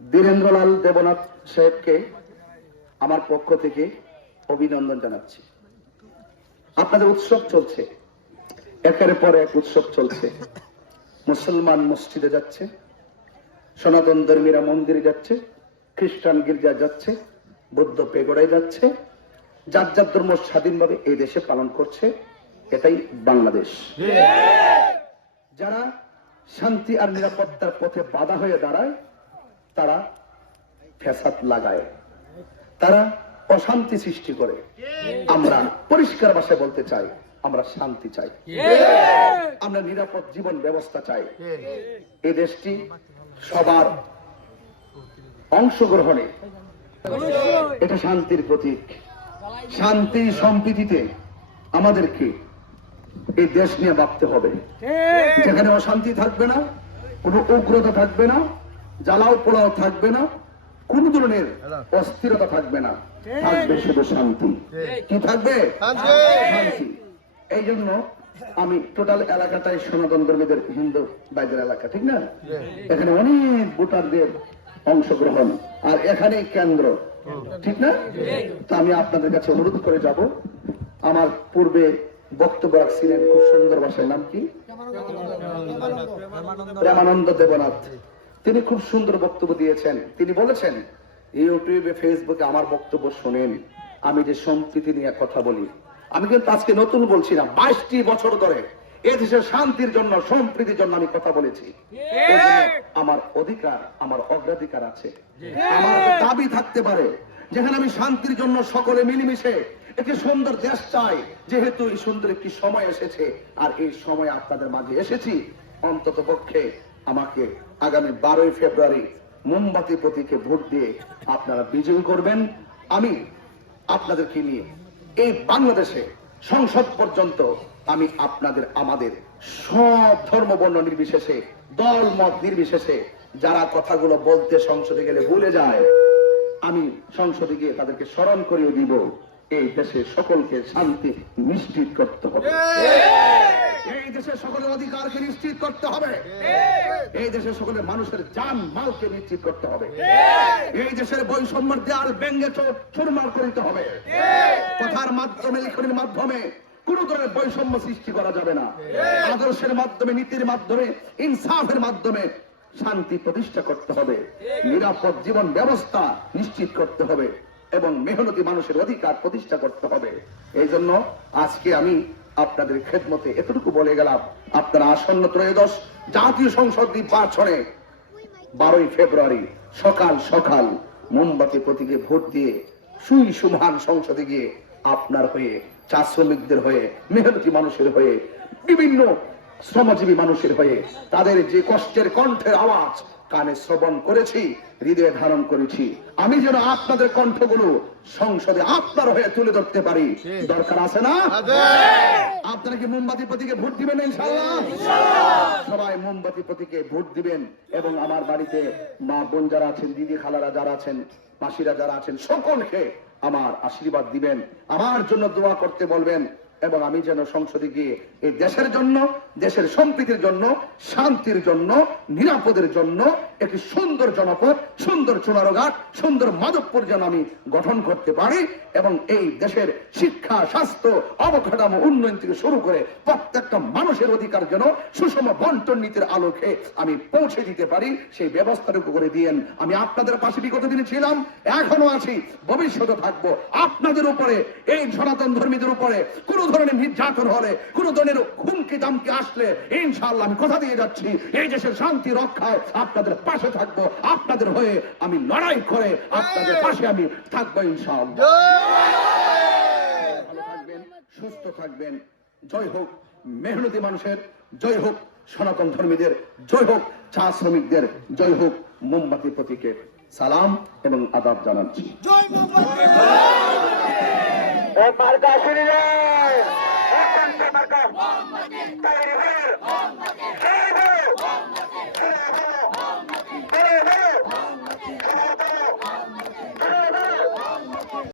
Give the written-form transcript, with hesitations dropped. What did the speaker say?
বীরেন্দ্রলাল দেবনাথ সাহেবকে আমার পক্ষ থেকে অভিনন্দন জানাচ্ছি। আপনাদের উৎসব চলছে, একের পর এক উৎসব চলছে। মুসলমান মসজিদে যাচ্ছে, সনাতন ধর্মীরা মন্দিরে যাচ্ছে, খ্রিস্টান গির্জা যাচ্ছে, বৌদ্ধ পেগোড়ায় যাচ্ছে, যার যার ধর্ম স্বাধীনভাবে এই দেশে পালন করছে। এটাই বাংলাদেশ। যারা শান্তি আর নিরাপত্তার পথে বাধা হয়ে দাঁড়ায়, তারা ফ্যাসাদ লাগায়, তারা অশান্তি সৃষ্টি করে। আমরা পরিষ্কার ভাষায় বলতে চাই, আমরা শান্তি চাই, আমরা নিরাপদ জীবন ব্যবস্থা চাই। এই দেশটি সবার অংশগ্রহণে এটা শান্তির প্রতীক। শান্তি সম্প্রীতিতে আমাদেরকে এই দেশ নিয়ে ভাবতে হবে, যেখানে অশান্তি থাকবে না, কোনো উগ্রতা থাকবে না, জ্বালাও পোড়াও থাকবে না, কোন ধরনের অস্থিরতা থাকবে না, থাকবে শুধু শান্তি। কি থাকবে? শান্তি। এই জন্য আমি টোটাল এলাকাটাই সনাতন ধর্মীদের হিন্দু বাইদের এলাকা, ঠিক না? এখানে অনেক ভোটারদের অংশগ্রহণ, আর এখানেই কেন্দ্র, ঠিক না? তো আমি আপনাদের কাছে অনুরোধ করে যাব, আমার পূর্বে বক্তব্য রাখছিলেন খুব সুন্দর ভাষায়, নাম কি? প্রেমানন্দ দেবনাথ। তিনি খুব সুন্দর বক্তব্য দিয়েছেন। তিনি বলেছেন, ইউটিউবে ফেসবুকে আমার বক্তব্য শোনেন, আমি যে সম্প্রীতি নিয়ে কথা বলি, আমি কিন্তু আজকে নতুন বলছি না, 22টি বছর ধরে এদেশের শান্তির জন্য, সম্প্রীতির জন্য আমি কথা বলেছি। আমার অধিকার, আমার অগ্রাধিকার আছে, আমার দাবি থাকতে পারে, যেখানে আমি শান্তির জন্য সকলে মিলেমিশে একটি সুন্দর দেশ চাই। যেহেতু এই সুন্দর একটি সময় এসেছে, আর এই সময় আপনাদের মাঝে এসেছি, অন্তত পক্ষে আমাকে আগামী 12ই ফেব্রুয়ারি মোমবাতি প্রতীকে ভোট দিয়ে আপনারা বিজয়ী করবেন। আমি আপনাদেরকে নিয়ে এই বাংলাদেশে সংসদ পর্যন্ত আমি আপনাদের, আমাদের সব ধর্ম বর্ণ নির্বিশেষে, দল মত নির্বিশেষে, যারা কথাগুলো বলতে সংসদে গেলে ভুলে যায়, আমি সংসদে গিয়ে তাদেরকে স্মরণ করিয়ে দিব, এই দেশে সকলকে শান্তি নিশ্চিত করতে হবে, এই দেশের সকলের অধিকারকে নিশ্চিত করতে হবে, এই দেশের সকলের মানুষের জান মালকে নিশ্চিত করতে হবে, এই দেশের বৈষম্যের দেয়াল ব্যঙ্গে চুরমার করিতে হবে। কথার মাধ্যমে, লিখনের মাধ্যমে কোন ধরনের বৈষম্য সৃষ্টি করা যাবে না। আদর্শের মাধ্যমে, নীতির মাধ্যমে, ইনসাফের মাধ্যমে শান্তি প্রতিষ্ঠা করতে হবে, নিরাপদ জীবন ব্যবস্থা নিশ্চিত করতে হবে এবং মেহনতি মানুষের অধিকার প্রতিষ্ঠা করতে হবে। এই জন্য আজকে আমি আপনাদের খেদমতে এতটুকু বলে গেলাম, আপনারা আসন্ন ত্রয়োদশ জাতীয় সংসদ নির্বাচনে 12ই ফেব্রুয়ারি সকাল সকাল মোমবাতি প্রতীকে ভোট দিয়ে সুমহান সংসদে গিয়ে আপনার হয়ে, চা শ্রমিকদের হয়ে, মেহনতি মানুষের হয়ে, বিভিন্ন শ্রমজীবী মানুষের হয়ে, তাদের যে কষ্টের কণ্ঠের আওয়াজ কানে শ্রবণ করেছি, হৃদয়ে ধারণ করেছি, আমি যেন আপনাদের কণ্ঠগুলো সংসদে আপনার হয়ে তুলে ধরতে পারি। দরকার আছে না? আপনারা কি মোমবাতি প্রতীকে ভোট দিবেন? ইনশাআল্লাহ সবাই মোমবাতি প্রতীকে ভোট দিবেন। এবং আমার বাড়িতে মা বোন যারা আছেন, দিদি খালারা যারা আছেন, মাসিরা যারা আছেন, সকলকে আমার আশীর্বাদ দিবেন, আমার জন্য দোয়া করতে বলবেন, এবং আমি যেন সংসদে গিয়ে এই দেশের জন্য, দেশের সম্প্রীতির জন্য, শান্তির জন্য, নিরাপদের জন্য একটি সুন্দর জনপদ, সুন্দর চুনারঘাট, সুন্দর মাধবপুর যেন আমি গঠন করতে পারি, এবং এই দেশের শিক্ষা, স্বাস্থ্য, অবকাঠামো উন্নয়ন থেকে শুরু করে প্রত্যেকটা মানুষের অধিকার যেন সুষম বন্টন নীতির আলোকে আমি পৌঁছে দিতে পারি, সেই ব্যবস্থাটুকু করে দিয়েন। আমি আপনাদের পাশে বিগত দিনে ছিলাম, এখনো আছি, ভবিষ্যতে থাকবো। আপনাদের উপরে, এই সনাতন ধর্মীদের উপরে কোন ধরনের নির্যাতন হলে, কোন ধরনের হুমকি দামকি আসলে, ইনশাআল্লাহ আমি কথা দিয়ে যাচ্ছি, এই দেশের শান্তি রক্ষায় আপনাদের পাশে থাকবো, আপনাদের হয়ে আমি লড়াই করে আপনাদের পাশে আমি থাকবো ইনশাআল্লাহ। ভালো থাকবেন, সুস্থ থাকবেন। জয় হোক মেহনতি মানুষের, জয় হোক সনাতন ধর্মীদের, জয় হোক চা শ্রমিকদের, জয় হোক মোমবাতি প্রতীকে সালাম এবং আদাব জানাচ্ছি।